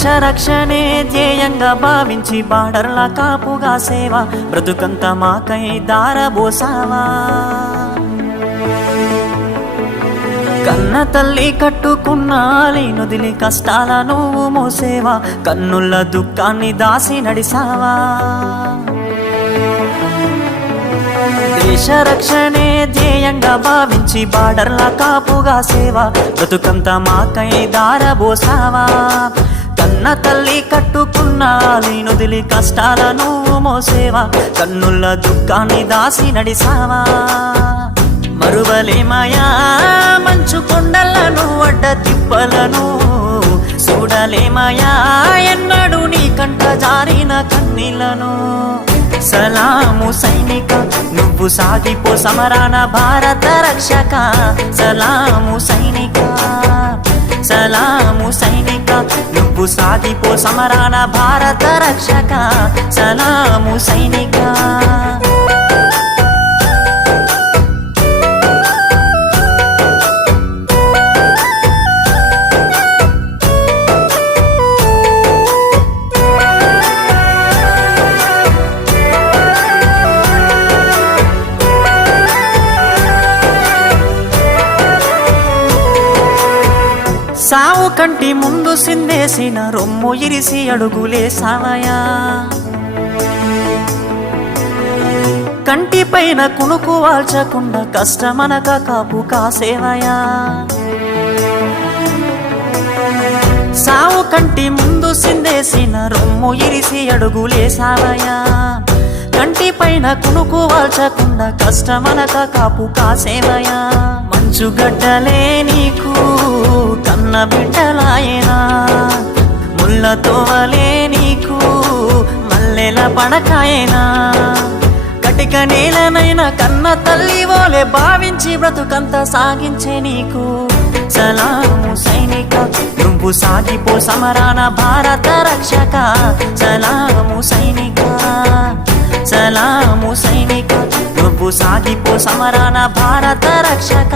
దేశ రక్షణే ధ్యేయంగా భావించి బార్డర్ల కాపుగా సేవ బ్రతుకంత మాకై దారబోసావా. కన్న తల్లి కట్టుకున్న నొదిలి కష్టాల నువ్వు మోసేవా, కన్నుల దుఃఖాన్ని దాసి నడిసావా. దేశ రక్షణే ధ్యేయంగా భావించి బార్డర్ల కాపుగా సేవ బ్రతుకంత మాకై దారబోసావా. కన్న తల్లి కట్టుకున్న నొదిలి కష్టాల నువ్వు మోసేవా, కన్నుల దుఃఖాన్ని దాసి నడిసావా. మరువలేమయా మంచు కొండలను అడ్డ తిప్పలను, చూడలేమయా ఎన్నడు నీ కంట జారిన కన్నీళ్లను. సలాము సైనిక నువ్వు సాగిపో సమరాన భారత రక్షక. సలాము సైనిక, సలాము సైనిక నువ్వు సాగిపో సమరాన భారత రక్షక. సలాము సైనిక. సావు కంటి ముందు సిందేసిన రొమ్ము ఇరిసి అడుగులేసావయా. కంటి పైన కునుకు వాల్చకుండా కష్టమనక కాపు కాసేవయా. సావు కంటి ముందు సిందేసిన రొమ్ము ఇరిసి అడుగులేసావయా. కంటి పైన కునుకు వాల్చకుండా కష్టమనక కాపు కాసేవయా. మంచుగడ్డలే నీకు కన్న బిడ్డలాయనా, ముళ్ళతోవలే నీకు మల్లెల పడకాయనా. కటిక నేలనైనా కన్న తల్లి ఓలే భావించి బ్రతుకంత సాగించే నీకు. సలాము సైనిక నువ్వు సాగిపో సమరాన భారత రక్షక. సలాము సైనిక, సలాము సైనిక నువ్వు సాగిపో సమరాన భారత రక్షక.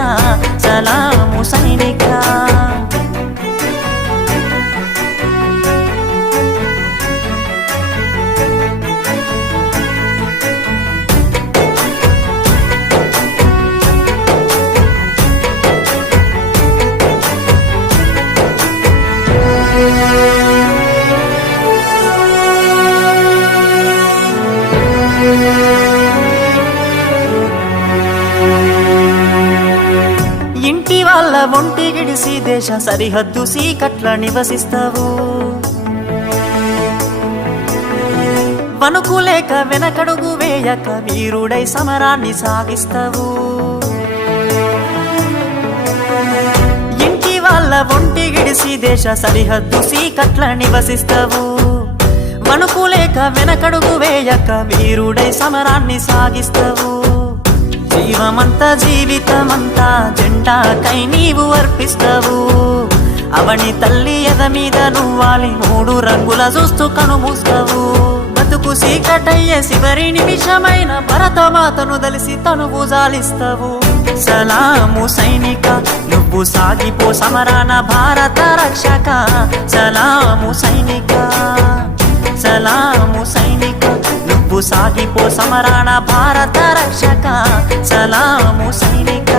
సలాము సైనిక. ఇంటి వాళ్ళ ఒంటి గిడిసి దేశ సరిహద్దు సీకట్ల నివసిస్తావు. వణుకులేక వెనకడుగు వేయక వీరుడై సమరాన్ని సాగిస్తావు. ఇంటి వాళ్ళ ఒంటి గిడిసి దేశ సరిహద్దు సీకట్ల నివసిస్తావు. వణుకులేక వెనకడుగు వేయక వీరుడై సమరాన్ని సాగిస్తావు. జీవమంతా జీవితమంతా జెండాకై నీవు అర్పిస్తావు. అవని తల్లి ఎద మీద నువ్వాలి మూడు రంగుల చూస్తూ కనుమూస్తావు. బతుకు సీకటయ్యే చివరి నిమిషమైన భరతమాతను దలిసి తనువు జాలిస్తావు. సలాము సైనిక నువ్వు సాగిపో సమరాన భారత రక్షక. సలాము సైనిక, సలాము సైనిక నువ్వు సాగిపో సమరాన భారత రక్షక. సలాము సైనిక.